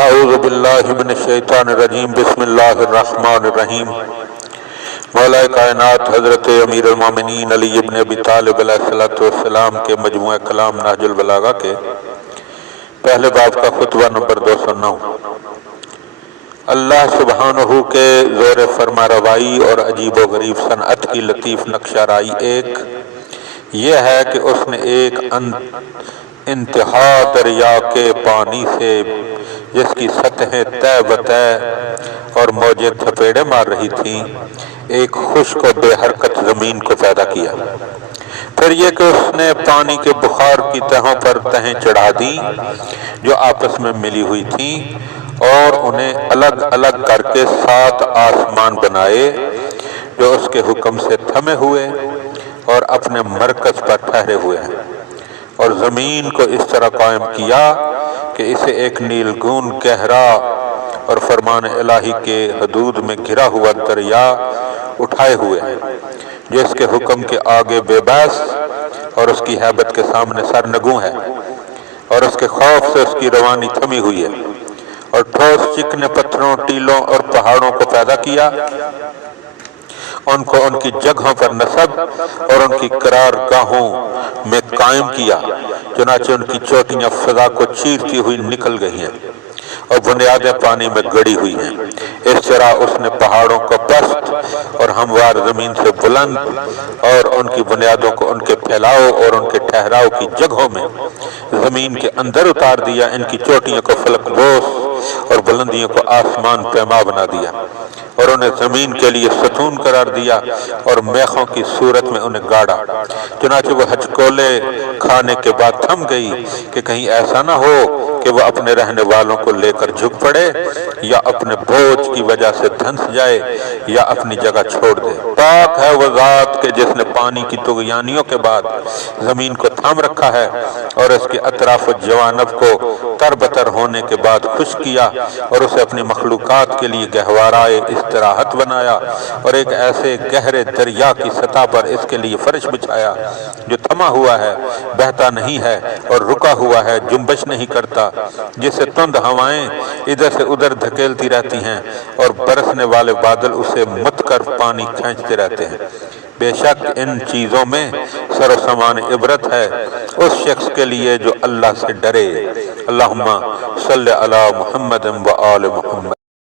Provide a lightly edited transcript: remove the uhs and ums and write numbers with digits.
اعوذ باللہ من الشیطان الرجیم بسم اللہ الرحمن الرحیم۔ مولا کائنات حضرت امیر المومنین علی ابن ابی طالب علیہ السلام کے مجموعہ کلام نہج البلاغہ کے پہلے باب کا خطبہ نمبر 209۔ اللہ سبحانہ کے زور فرما روائی اور عجیب و غریب صنعت کی لطیف نقشہ رائی ایک یہ ہے کہ اس نے ایک انتہا دریا کے پانی سے جس کی سطحیں طے بطے اور موجیں تھپیڑے مار رہی تھیں ایک خشک و بے حرکت زمین کو پیدا کیا۔ پھر یہ کہ اس نے پانی کے بخار کی تہوں پر تہیں چڑھا دی جو آپس میں ملی ہوئی تھیں اور انہیں الگ الگ کر کے 7 آسمان بنائے جو اس کے حکم سے تھمے ہوئے اور اپنے مرکز پر ٹھہرے ہوئے ہیں، اور زمین کو اس طرح قائم کیا کہ اسے ایک نیلگون گہرا اور فرمان الہی کے حدود میں گھرا ہوا دریا اٹھائے ہوئے ہیں جو اس کے حکم کے آگے بے بس اور اس کی ہیبت کے سامنے سرنگوں ہے، اور اس کے خوف سے اس کی روانی تھمی ہوئی ہے، اور ٹھوس چکنے پتھروں، ٹیلوں اور پہاڑوں کو پیدا کیا، ان کو ان کی جگہوں پر نصب اور ان کی قرار گاہوں میں قائم کیا، چنانچہ ان کی چوٹیاں فضا کو چیرتی ہوئی نکل گئی ہیں اور بنیادیں پانی میں گڑی ہوئی ہیں۔ اس طرح اس نے پہاڑوں کو پست اور ہموار زمین سے بلند اور ان کی بنیادوں کو ان کے پھیلاؤ اور ان کے ٹھہراؤ کی جگہوں میں زمین کے اندر اتار دیا، ان کی چوٹیوں کو فلک بوس اور بلندیوں کو آسمان پیما بنا دیا، اور انہیں زمین کے لیے ستون قرار دیا اور میخوں کی صورت میں انہیں گاڑا، چنانچہ وہ ہچکولے کھانے کے بعد تھم گئی کہ کہیں ایسا نہ ہو کہ وہ اپنے رہنے والوں کو لے کر جھک پڑے یا اپنے بوجھ کی وجہ سے دھنس جائے یا اپنی جگہ چھوڑ دے۔ پاک ہے وہ ذات کہ جس نے پانی کی طغیانیوں کے بعد زمین کو تھام رکھا ہے اور اس کے اطراف و جوانب کو تر بتر ہونے کے بعد خشک کیا، اور اسے اپنی مخلوقات کے لیے گہوارائے استراحت بنایا، اور ایک ایسے گہرے دریا کی سطح پر اس کے لیے فرش بچھایا جو تھما ہوا ہے، بہتا نہیں ہے اور رکا ہوا ہے، جنبش نہیں کرتا، جسے تند ہوائیں ادھر سے ادھر دھکیلتی رہتی ہیں اور برسنے والے بادل اسے مت کر پانی کھینچتے رہتے ہیں۔ بے شک ان چیزوں میں سر و سامان عبرت ہے اس شخص کے لیے جو اللہ سے ڈرے۔ اللہم صلی علی محمد و آل محمد۔